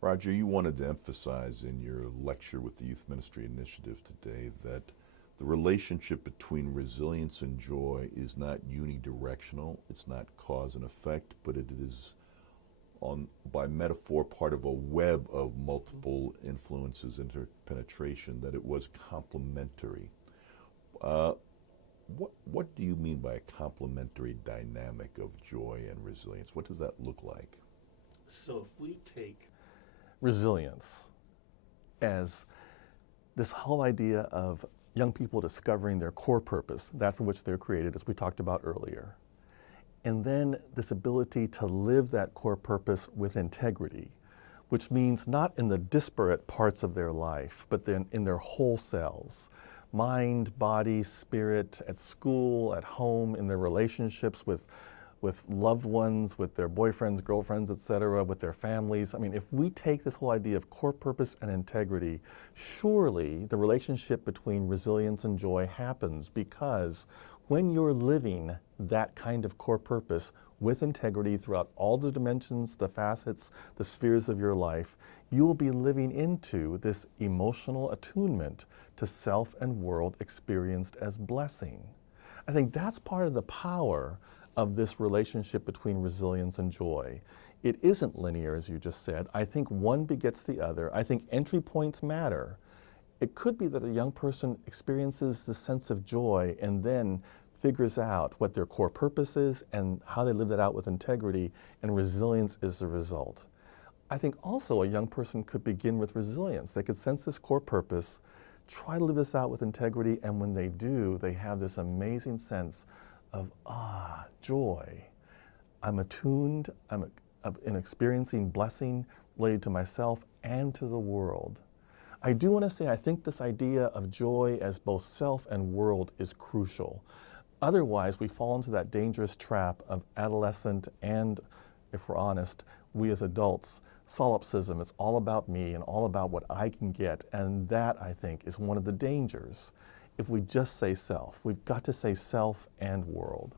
Rodger, you wanted to emphasize in your lecture with the Youth Ministry Initiative today that the relationship between resilience and joy is not unidirectional, it's not cause and effect, but it is, by metaphor, part of a web of multiple influences, interpenetration, that it was complementary. What do you mean by a complementary dynamic of joy and resilience? What does that look like? So if we take resilience as this whole idea of young people discovering their core purpose, that for which they're created, as we talked about earlier, and then this ability to live that core purpose with integrity, which means not in the disparate parts of their life, but then in their whole selves, mind, body, spirit, at school, at home, in their relationships with loved ones, with their boyfriends, girlfriends, etc., with their families. I mean, if we take this whole idea of core purpose and integrity, surely the relationship between resilience and joy happens, because when you're living that kind of core purpose with integrity throughout all the dimensions, the facets, the spheres of your life, you will be living into this emotional attunement to self and world experienced as blessing. I think that's part of the power of this relationship between resilience and joy. It isn't linear, as you just said. I think one begets the other. I think entry points matter. It could be that a young person experiences the sense of joy and then figures out what their core purpose is and how they live that out with integrity, and resilience is the result. I think also a young person could begin with resilience. They could sense this core purpose, try to live this out with integrity, and when they do, they have this amazing sense of, joy. I'm attuned, I'm experiencing blessing related to myself and to the world. I do want to say I think this idea of joy as both self and world is crucial. Otherwise, we fall into that dangerous trap of adolescent and, if we're honest, we as adults, solipsism. It's all about me and all about what I can get, and that, I think, is one of the dangers if we just say self. We've got to say self and world.